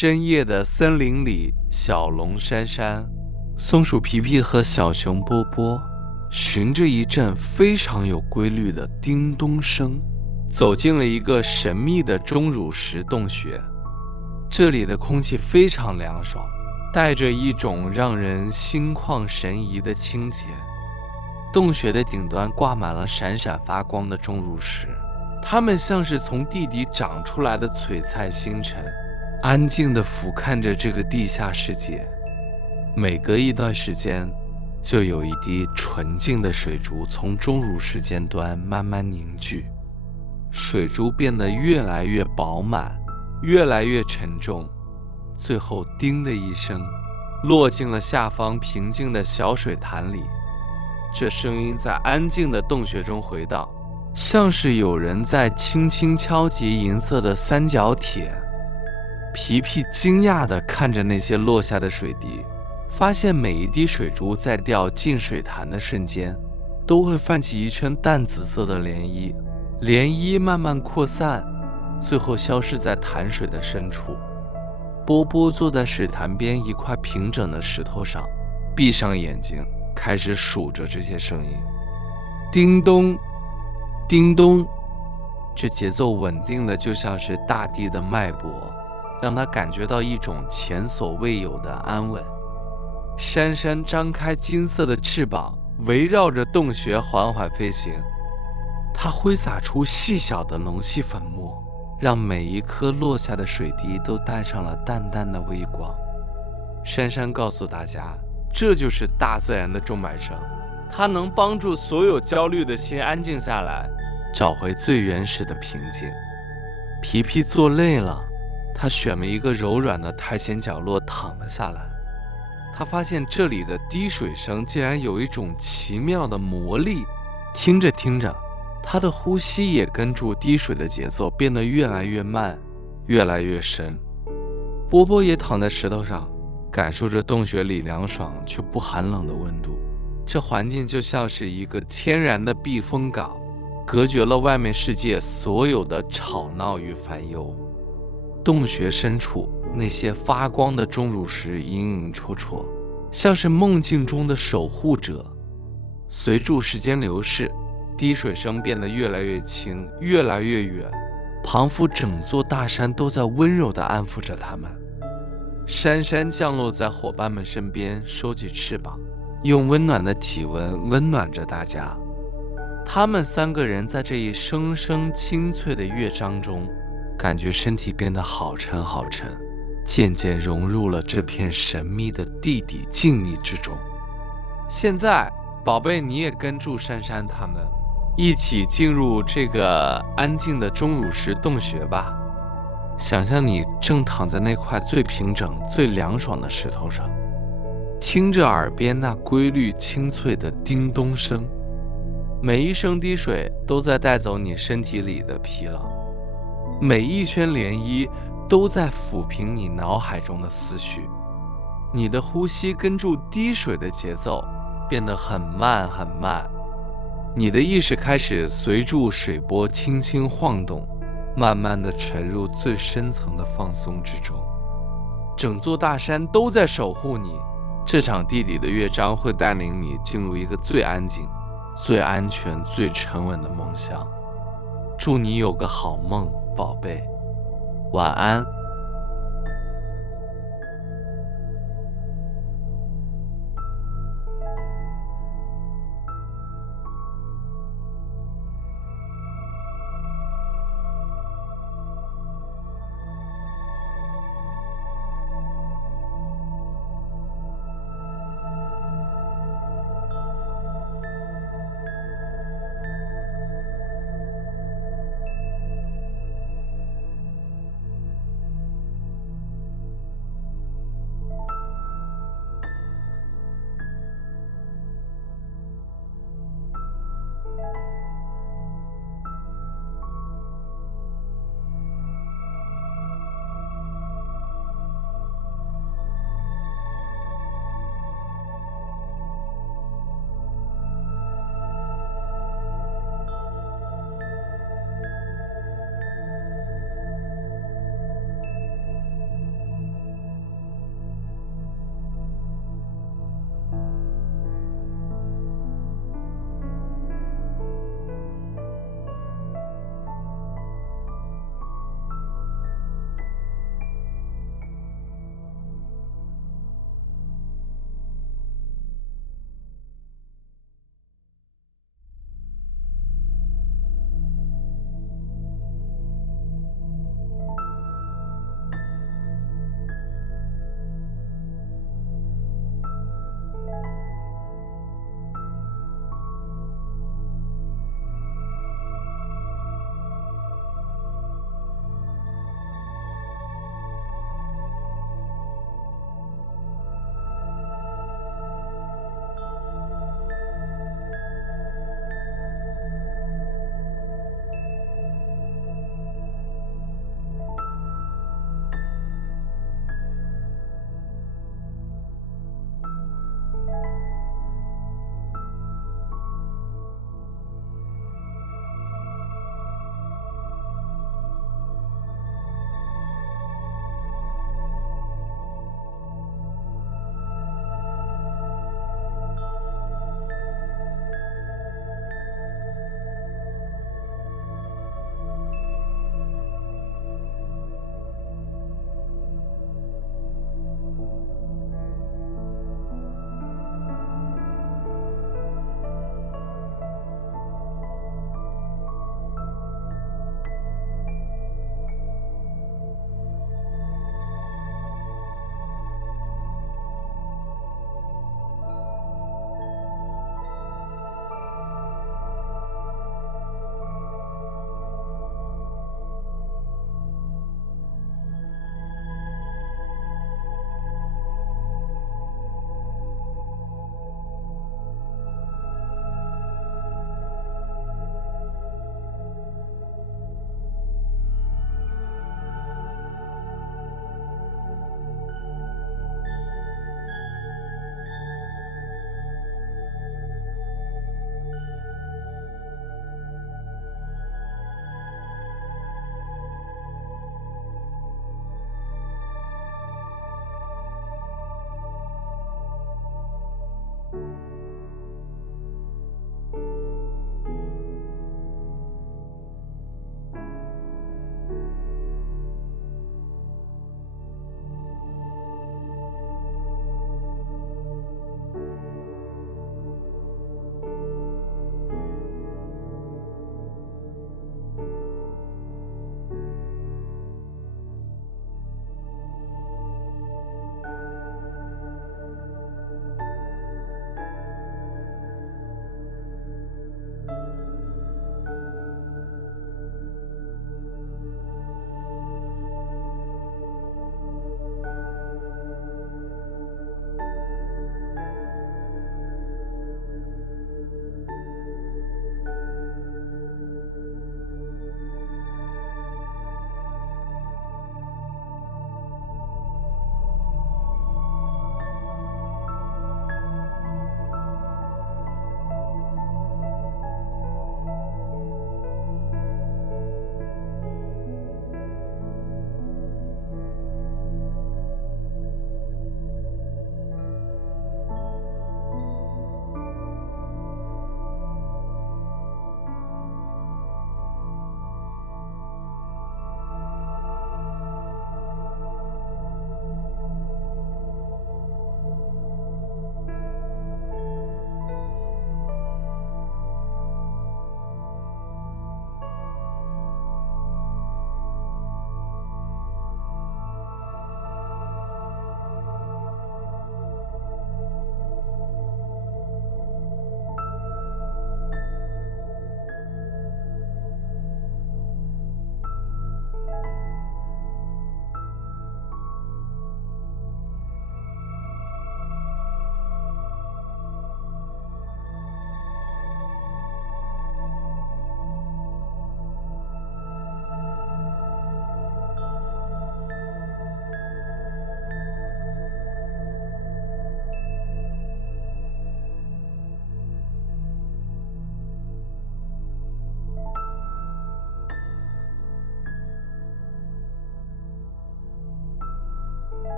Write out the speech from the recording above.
深夜的森林里，小龙珊珊、松鼠皮皮和小熊波波循着一阵非常有规律的叮咚声，走进了一个神秘的钟乳石洞穴。这里的空气非常凉爽，带着一种让人心旷神怡的清甜。洞穴的顶端挂满了闪闪发光的钟乳石，它们像是从地底长出来的璀璨星辰，安静地俯瞰着这个地下世界。每隔一段时间，就有一滴纯净的水珠从钟乳石尖端慢慢凝聚，水珠变得越来越饱满，越来越沉重，最后叮的一声，落进了下方平静的小水潭里。这声音在安静的洞穴中回荡，像是有人在轻轻敲击银色的三角铁。皮皮惊讶地看着那些落下的水滴，发现每一滴水珠在掉进水潭的瞬间，都会泛起一圈淡紫色的涟漪，涟漪慢慢扩散，最后消失在潭水的深处。波波坐在水潭边一块平整的石头上，闭上眼睛，开始数着这些声音。叮咚，叮咚，这节奏稳定的就像是大地的脉搏，让他感觉到一种前所未有的安稳。珊珊张开金色的翅膀，围绕着洞穴缓缓飞行。它挥洒出细小的浓细粉末，让每一颗落下的水滴都带上了淡淡的微光。珊珊告诉大家，这就是大自然的钟摆声，它能帮助所有焦虑的心安静下来，找回最原始的平静。皮皮坐累了，他选了一个柔软的苔藓角落躺了下来。他发现这里的滴水声竟然有一种奇妙的魔力，听着听着，他的呼吸也跟住滴水的节奏变得越来越慢，越来越深。波波也躺在石头上，感受着洞穴里凉爽却不寒冷的温度。这环境就像是一个天然的避风港，隔绝了外面世界所有的吵闹与烦忧。洞穴深处，那些发光的钟乳石隐隐绰绰，像是梦境中的守护者。随着时间流逝，滴水声变得越来越轻，越来越远，仿佛整座大山都在温柔地安抚着他们。珊珊降落在伙伴们身边，收起翅膀，用温暖的体温温暖着大家。他们三个人在这一声声清脆的乐章中，感觉身体变得好沉好沉，渐渐融入了这片神秘的地底静谧之中。现在，宝贝，你也跟住珊珊他们一起进入这个安静的钟乳石洞穴吧。想象你正躺在那块最平整、最凉爽的石头上，听着耳边那规律清脆的叮咚声，每一声滴水都在带走你身体里的疲劳，每一圈涟漪都在抚平你脑海中的思绪。你的呼吸跟住滴水的节奏变得很慢很慢，你的意识开始随住水波轻轻晃动，慢慢地沉入最深层的放松之中。整座大山都在守护你，这场地底的乐章会带领你进入一个最安静、最安全、最沉稳的梦乡。祝你有个好梦，宝贝，晚安。